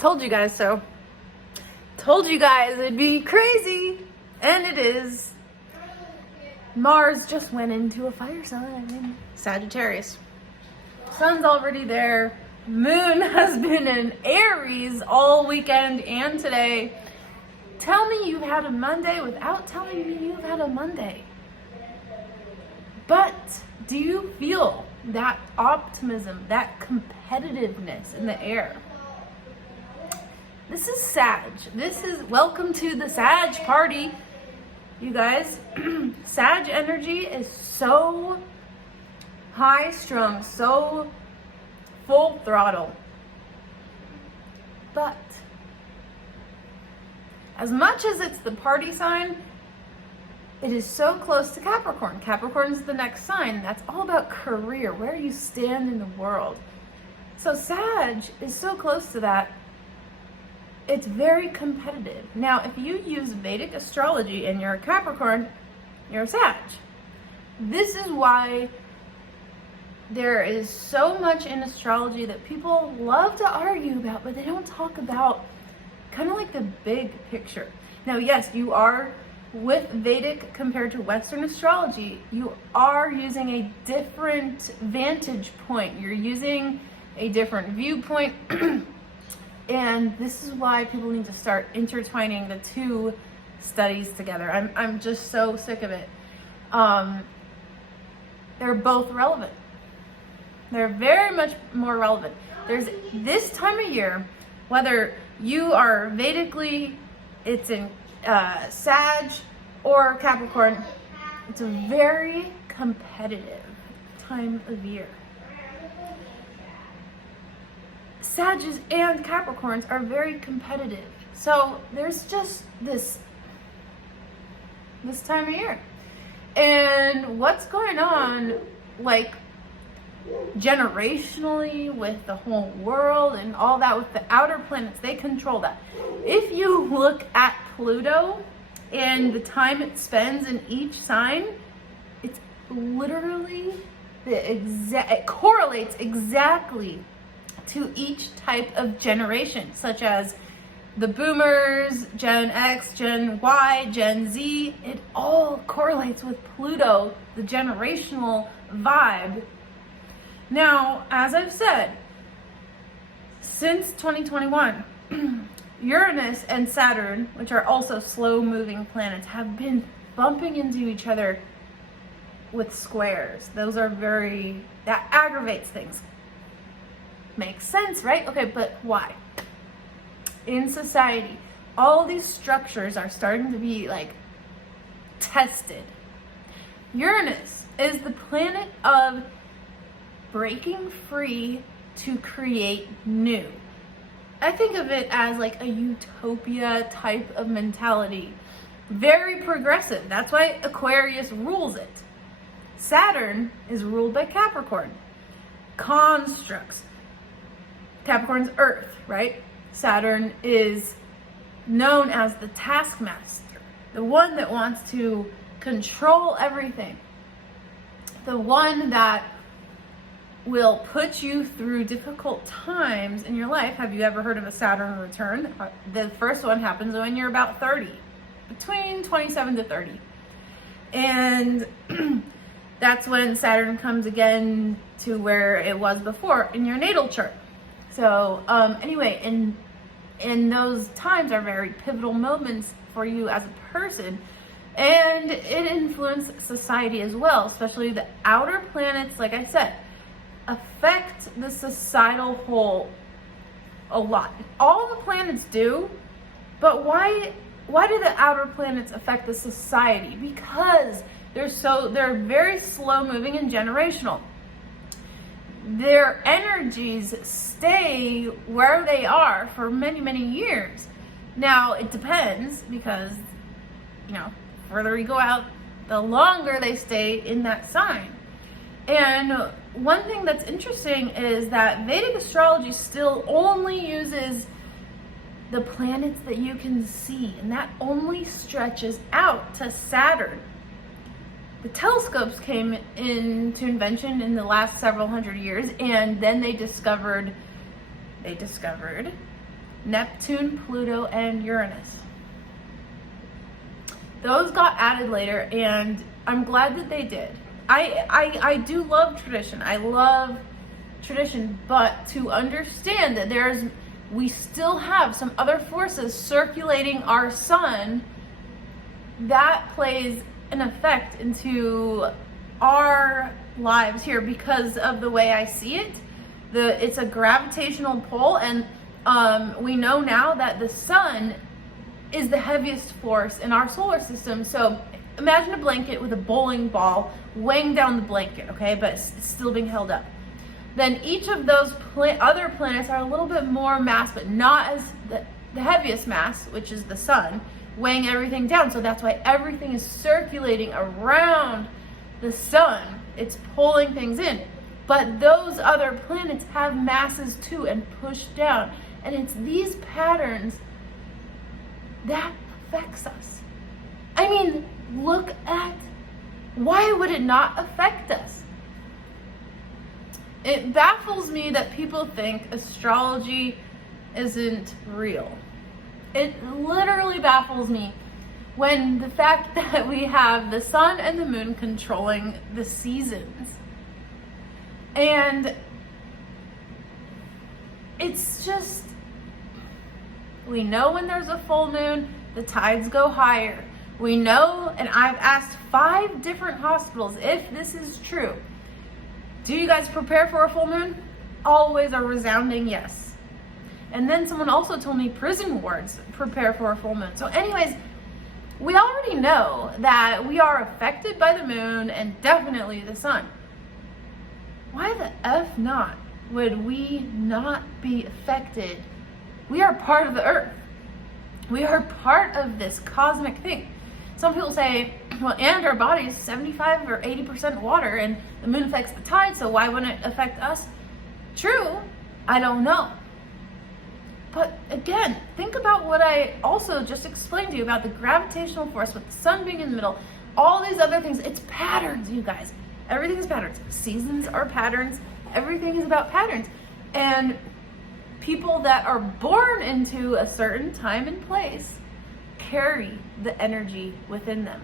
Told you guys so. Told you guys it'd be crazy. And it is. Mars just went into a fire sign. Sagittarius. Sun's already there. Moon has been in Aries all weekend and today. Tell me you've had a Monday without telling me you've had a Monday. But do you feel that optimism, that competitiveness in the air? This is Sag. This is welcome to the Sag party, you guys. Sag energy is so high strung, so full throttle. But as much as it's the party sign, it is so close to Capricorn. Capricorn is the next sign. That's all about career, where you stand in the world. So Sag is so close to that. It's very competitive. Now, if you use Vedic astrology and you're a Capricorn, you're a Sag. This is why there is so much in astrology that people love to argue about, but they don't talk about kind of like the big picture. Now, yes, you are with Vedic compared to Western astrology, you are using a different vantage point. You're using a different viewpoint. And this is why people need to start intertwining the two studies together. I'm just so sick of it. They're both relevant. They're very much more relevant. There's this time of year, whether you are Vedically, it's in Sag or Capricorn, it's a very competitive time of year. Sages and Capricorns are very competitive. So there's just this time of year. And what's going on, like, generationally with the whole world and all that with the outer planets, they control that. If you look at Pluto and the time it spends in each sign, it's literally it correlates exactly to each type of generation, such as the boomers, Gen X, Gen Y, Gen Z. It all correlates with Pluto, the generational vibe. Now, as I've said, since 2021, Uranus and Saturn, which are also slow-moving planets, have been bumping into each other with squares. Those are that aggravates things. Makes sense, right? Okay, but why? In society, all these structures are starting to be like tested. Uranus is the planet of breaking free to create new. I think of it as like a utopia type of mentality. Very progressive. That's why Aquarius rules it. Saturn is ruled by Capricorn. Constructs. Capricorn's Earth, right? Saturn is known as the taskmaster, the one that wants to control everything, the one that will put you through difficult times in your life. Have you ever heard of a Saturn return? The first one happens when you're about 30, between 27 to 30. And that's when Saturn comes again to where it was before in your natal chart. So anyway, in those times are very pivotal moments for you as a person, and it influences society as well, especially the outer planets, like I said, affect the societal whole a lot. All the planets do, but why do the outer planets affect the society? Because they're very slow moving and generational. Their energies stay where they are for many, many years. Now, it depends because, further you go out, the longer they stay in that sign. And one thing that's interesting is that Vedic astrology still only uses the planets that you can see, and that only stretches out to Saturn. The telescopes came into invention in the last several hundred years, and then they discovered Neptune, Pluto, and Uranus. Those got added later, and I'm glad that they did. I do love tradition. I love tradition, but to understand that we still have some other forces circulating our sun that plays an effect into our lives here because of the way I see it. It's a gravitational pull, and we know now that the sun is the heaviest force in our solar system. So imagine a blanket with a bowling ball weighing down the blanket, okay, but it's still being held up. Then each of those other planets are a little bit more mass, but not as the heaviest mass, which is the sun, weighing everything down. So that's why everything is circulating around the sun. It's pulling things in. But those other planets have masses too and push down. And it's these patterns that affects us. I mean, look at, why would it not affect us? It baffles me that people think astrology isn't real. It literally baffles me when the fact that we have the sun and the moon controlling the seasons. And it's just, we know when there's a full moon, the tides go higher. We know, and I've asked 5 different hospitals if this is true. Do you guys prepare for a full moon? Always a resounding yes. And then someone also told me prison wards prepare for a full moon. So anyways, we already know that we are affected by the moon and definitely the sun. Why the F not would we not be affected? We are part of the earth. We are part of this cosmic thing. Some people say, well, and our body is 75 or 80% water, and the moon affects the tide, so why wouldn't it affect us? True, I don't know. But again, think about what I also just explained to you about the gravitational force with the sun being in the middle, all these other things. It's patterns, you guys. Everything is patterns. Seasons are patterns. Everything is about patterns. And people that are born into a certain time and place carry the energy within them.